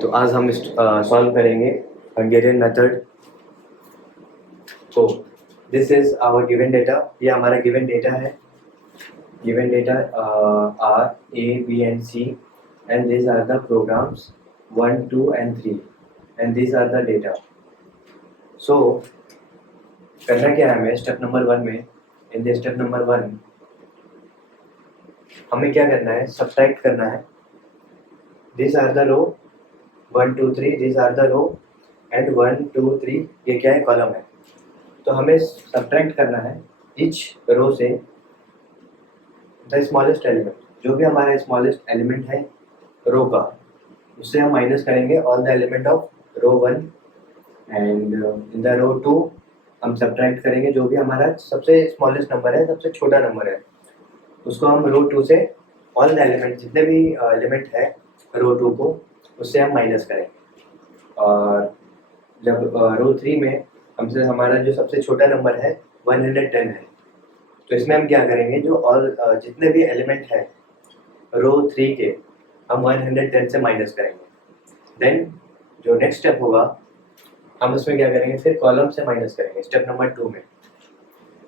तो आज हम सॉल्व करेंगे हंगेरियन मेथड को। This is our given data, ये हमारा गिवन डेटा है। Given data are A B and C and this are the programs 1, 2 and 3 and this are the data. So करना क्या है हमें स्टेप नंबर 1 में। इन द स्टेप नंबर 1 हमें क्या करना है, सब्ट्रैक्ट करना है। This are the row 1, 2, 3, this are the row and 1, 2, 3 ये क्या है, कॉलम है। तो हमें सब्ट्रैक्ट करना है ईच रो से द स्मॉलेस्ट एलिमेंट, जो भी हमारा स्मॉलेस्ट एलिमेंट है रो का, उससे हम माइनस करेंगे all the element of row 1 and in the row 2 हम सब्ट्रैक्ट करेंगे जो भी हमारा सबसे स्मॉलेस्ट नंबर है, सबसे छोटा नंबर है, उसको हम रो 2 से ऑल द एलिमेंट, जितने भी एलिमेंट है रो 2 को, उससे हम माइनस करेंगे। और जब रो 3 में हमसे हमारा जो सबसे छोटा नंबर है 110 है, तो इसमें हम क्या करेंगे, जो ऑल जितने भी एलिमेंट है रो 3 के हम 110 से माइनस करेंगे। देन जो नेक्स्ट स्टेप होगा, हम उसमें क्या करेंगे, फिर कॉलम से माइनस करेंगे। स्टेप नंबर 2 में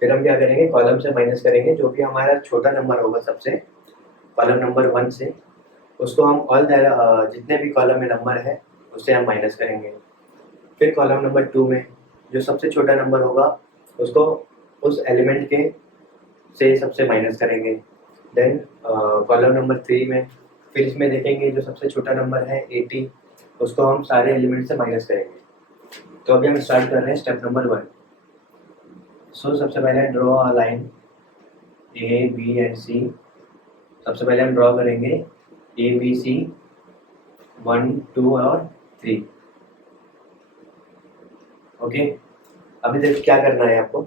फिर हम क्या करेंगे, कॉलम से माइनस करेंगे जो भी हमारा छोटा नंबर होगा सबसे, कॉलम नंबर 1 से, उसको हम ऑल जितने भी कॉलम में नंबर है उससे हम माइनस करेंगे। फिर कॉलम नंबर 2 में जो सबसे छोटा नंबर होगा उसको उस एलिमेंट के से सबसे माइनस करेंगे। देन कॉलम नंबर 3 में फिर इसमें देखेंगे जो सबसे छोटा नंबर है 80, उसको हम सारे एलिमेंट से माइनस करेंगे। तो अभी हम स्टार्ट कर रहे हैं स्टेप नंबर 1। सो सबसे पहले draw a line A B and C. सबसे पहले हम ड्रॉ करेंगे ए बी सी 1, 2 और 3। ओके, अभी देखो क्या करना है आपको।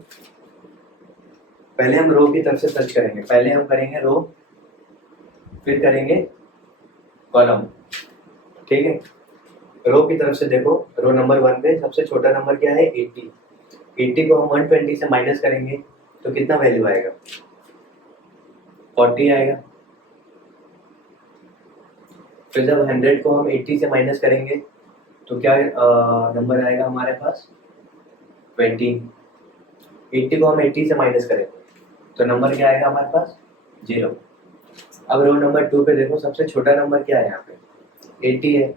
पहले हम रो की तरफ से सर्च करेंगे, पहले हम करेंगे रो, फिर करेंगे कॉलम। ठीक है, रो की तरफ से देखो, रो नंबर 1 पे सबसे छोटा नंबर क्या है 80। 80 को हम 120 से माइनस करेंगे तो कितना वैल्यू आएगा, 40 आएगा। फिर जब 100 को हम 80 से माइनस करेंगे तो क्या नंबर आएगा हमारे पास, 20। 80 को हम 80 से माइनस करेंगे तो नंबर क्या आएगा हमारे पास, 0। अब रो नंबर 2 पे देखो, सबसे छोटा नंबर क्या है यहाँ पे, 80 है।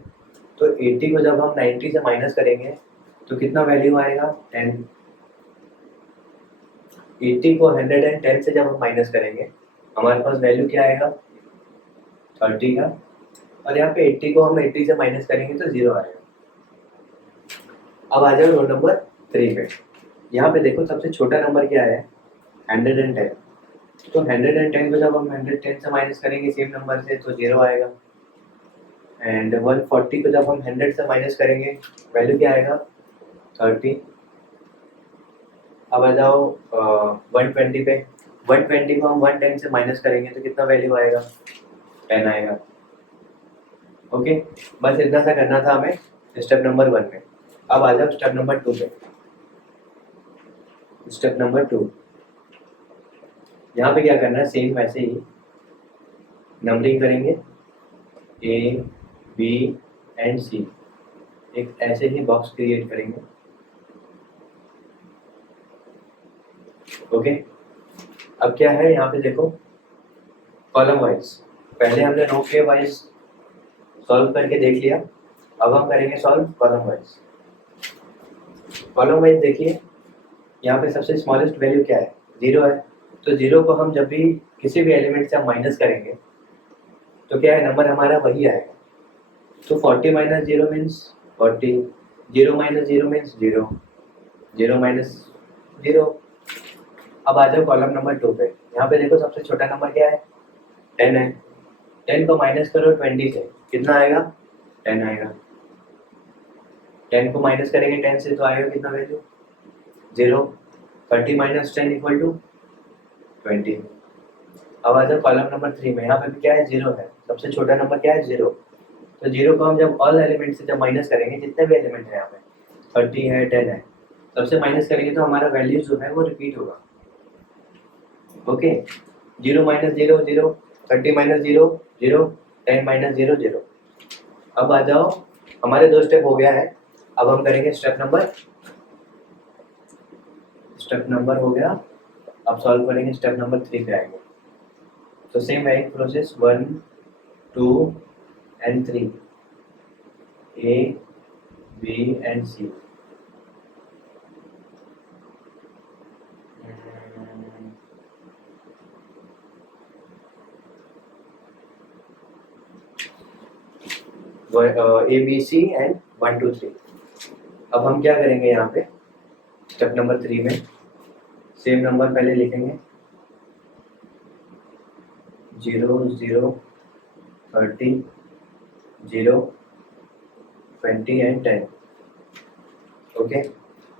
तो 80 को जब हम 90 से माइनस करेंगे तो कितना वैल्यू आएगा, 10। 80 को 110 से जब हम माइनस करेंगे हमारे पास वैल्यू क्या आएगा, 30 का। और यहाँ पे 80 को हम 80 से माइनस करेंगे तो 0 आएगा। अब आ जाओ रो नंबर 3 पे। यहाँ पे देखो सबसे छोटा नंबर क्या है, 110। तो 110 को जब हम 110 से माइनस करेंगे सेम नंबर से तो 0 आएगा। एंड 140 को जब हम 100 से माइनस करेंगे वैल्यू क्या आएगा, 30। अब आ जाओ 120 पे। 120 को हम 110 से माइनस करेंगे तो कितना वैल्यू आएगा, 10 आएगा। ओके, बस इतना सा करना था हमें स्टेप नंबर 1 में। अब आ जाओ स्टेप नंबर 2 पे। स्टेप नंबर 2, यहाँ पे क्या करना है, सेम वैसे ही नंबरिंग करेंगे ए बी एंड सी, एक ऐसे ही बॉक्स क्रिएट करेंगे। ओके, अब क्या है यहाँ पे देखो, कॉलम वाइज पहले हमने रो के वाइज सॉल्व करके देख लिया, अब हम करेंगे solve column wise. Column wise देखिए, यहाँ पे सबसे स्मॉलेस्ट वैल्यू क्या है, 0 है। तो 0 को हम जब भी किसी भी एलिमेंट से हम माइनस करेंगे तो क्या है, नंबर हमारा वही आएगा। तो 40 minus 0 means 40, 0 minus 0 means 0, 0 minus 0। अब आ जाओ कॉलम नंबर 2 पे। यहाँ पे देखो सबसे छोटा नंबर क्या है, 10 है। 10 को माइनस करो 20 से, कितना आएगा, 10 आएगा। 10 को माइनस करेंगे 10 से तो आएगा कितना वैल्यू, 0। 30 minus 10 equal to 20। अब आ जाओ कॉलम नंबर 3 में, यहाँ पे भी क्या है, 0 है। सबसे छोटा नंबर क्या है, 0। तो 0 को हम जब ऑल एलिमेंट से जब माइनस करेंगे, जितने भी एलिमेंट है यहाँ पे 30 है 10 है, सबसे माइनस करेंगे तो हमारा वैल्यू जो है वो रिपीट होगा। Okay, 0 minus 0 0, 30 minus 0 0, 10 minus 0 0। अब आ जाओ हमारे 2 स्टेप हो गया है। अब हम करेंगे स्टेप नंबर हो गया। अब सॉल्व करेंगे, स्टेप नंबर 3 पे आएंगे। तो सेम है process, 1 2 and 3, A B and C। A B C and 1 2 3। अब हम क्या करेंगे यहाँ पे स्टेप नंबर 3 में, सेम नंबर पहले लिखेंगे 0 0 30 0 20 and 10। ओके,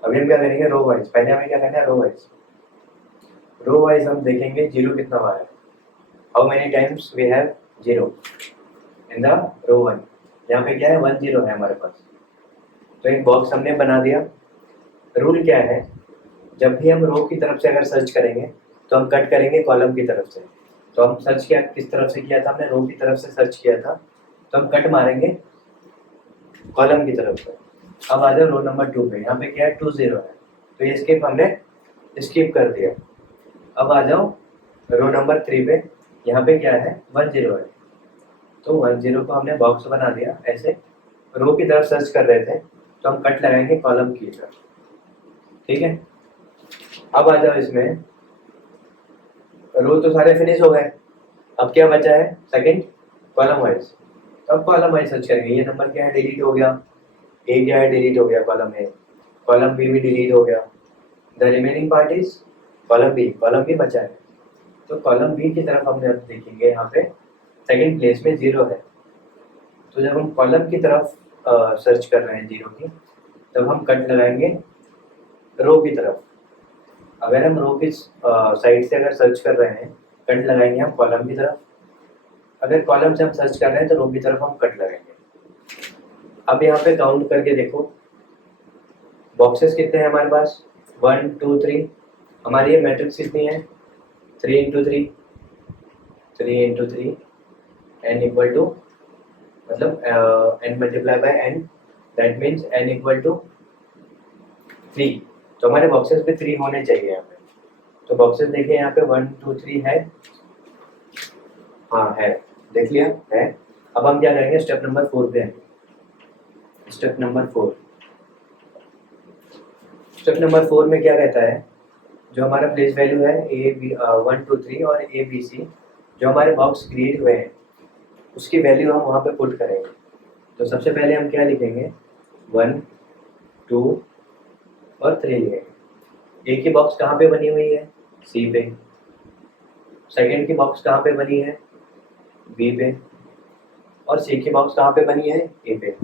अभी हम क्या करेंगे रो वाइज। पहले हमें क्या करना है रो वाइज हम देखेंगे 0 कितना बार है, how many times we have 0 in the row 1। यहाँ पे क्या है 1 0 है हमारे पास, तो एक बॉक्स हमने बना दिया। रूल क्या है, जब भी हम रो की तरफ से अगर सर्च करेंगे तो हम कट करेंगे कॉलम की तरफ से। तो हम सर्च किया किस तरफ से किया था, हमने रो की तरफ से सर्च किया था, तो हम कट मारेंगे कॉलम की तरफ से। अब आ जाओ रो नंबर 2 पे, यहाँ पे क्या है 2 0 है, तो ये स्किप हमने स्किप कर दिया। अब आ जाओ रो नंबर 3 पे, यहाँ पे क्या है 1 0 है, तो 1 0 को हमने बॉक्स बना दिया ऐसे। रो की तरफ सर्च कर रहे थे तो हम कट लगाएंगे कॉलम की तरफ, ठीक है। अब आ जाओ इसमें, रो तो सारे फिनिश हो गए, अब क्या बचा है सेकंड कॉलम वाइज। तो अब कॉलम वाइज सर्च करेंगे, ये नंबर क्या है डिलीट हो गया, ए क्या है डिलीट हो गया कॉलम ए, कॉलम बी भी डिलीट हो गया, the remaining part is column b बचा है। तो कॉलम बी की तरफ हमने अब देखेंगे, यहाँ पे सेकंड प्लेस में 0 है, तो जब हम कॉलम की तरफ सर्च कर रहे हैं 0 की, तब हम कट लगाएंगे रो की तरफ। अगर हम रो की साइड से अगर सर्च कर रहे हैं, कट लगाएंगे हम कॉलम की तरफ। अगर कॉलम से हम सर्च कर रहे हैं तो रो की तरफ हम कट लगाएंगे। अब यहाँ पे काउंट करके देखो, बॉक्सेस कितने हैं हमारे पास 1 2 3। हमारी ये मैट्रिक्स कितनी है 3 × 3, 3 × 3 n इक्वल टू, मतलब n multiply by n, that means n equal to 3। तो हमारे बॉक्सेस पे 3 होने चाहिए यहाँ पे। तो बॉक्सेस देखिए यहाँ पे 1 2 3 है, हाँ है, देख लिया है। अब हम क्या करेंगे स्टेप नंबर 4 पे आएंगे। स्टेप नंबर 4 में क्या कहता है, जो हमारा प्लेस वैल्यू है ए बी 1 2 3 और ए बी सी, जो हमारे बॉक्स क्रिएट हुए हैं उसकी वैल्यू हम वहाँ पे पुट करेंगे। तो सबसे पहले हम क्या लिखेंगे 1 2 और 3 लिखेंगे। ए की बॉक्स कहाँ पे बनी हुई है सी पे, सेकेंड की बॉक्स कहाँ पे बनी है बी पे, और सी की बॉक्स कहाँ पे बनी है ए पे।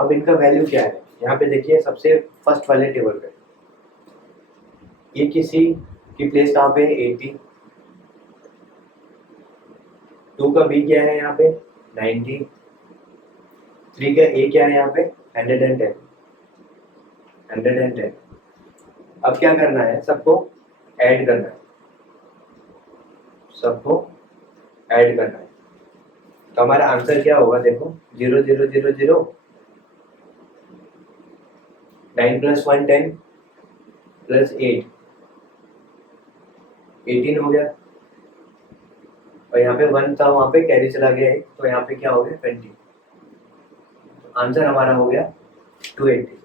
अब इनका वैल्यू क्या है, यहाँ पे देखिए सबसे फर्स्ट वाले टेबल पे ए की सी की प्लेस कहाँ पे है 80, 2 का बी क्या है यहाँ पे 90, 3 का ए क्या है यहाँ पे 110। अब क्या करना है, सबको ऐड करना है, तो हमारा आंसर क्या होगा देखो 0 0 0 0, 9 + 1 10 + 8 18 हो गया, और यहाँ पे 1 था वहाँ पे कैरी चला गया है, तो यहाँ पे क्या हो गया 20। आंसर हमारा हो गया 280।